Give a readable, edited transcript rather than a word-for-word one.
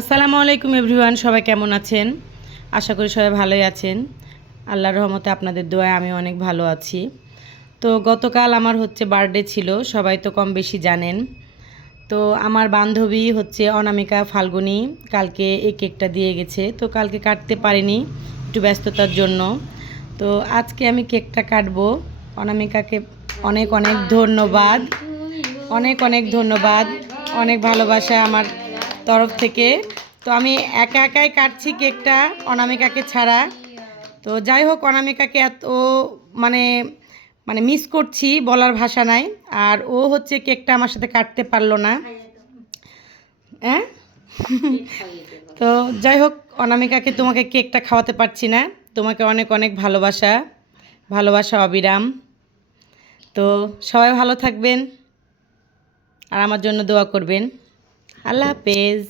আসসালামু আলাইকুম এভরিওয়ান, সবাই কেমন আছেন? আশা করি সবাই ভালোই আছেন। আল্লাহর রহমতে আপনাদের দোয়ায় আমি অনেক ভালো আছি। তো গতকাল আমার বার্থডে ছিল, সবাই তো কম বেশি জানেন। তো আমার বান্ধবী অনামিকা ফাল্গুনী কালকে এই কেকটা দিয়ে গেছে, তো কালকে কাটতে পারিনি একটু ব্যস্ততার জন্য। তো আজকে আমি কেকটা কাটবো। অনামিকাকে অনেক অনেক ধন্যবাদ, অনেক অনেক ধন্যবাদ, অনেক ভালোবাসা আমার তরফ থেকে। তো আমি একা একাই কাটছি কেকটা, অনামিকাকে ছাড়া। তো যাই হোক, অনামিকাকে এত মানে মানে মিস করছি, বলার ভাষা নাই। আর ও কেকটা আমার সাথে কাটতে পারলো না। হ্যাঁ। তো যাই হোক, অনামিকাকে তোমাকে কেকটা খাওয়াতে পারছি না। তোমাকে অনেক অনেক ভালোবাসা, ভালোবাসা অবিরাম। তো সবাই ভালো থাকবেন আর আমার জন্য দোয়া করবেন। আল্লাহ হাফেজ।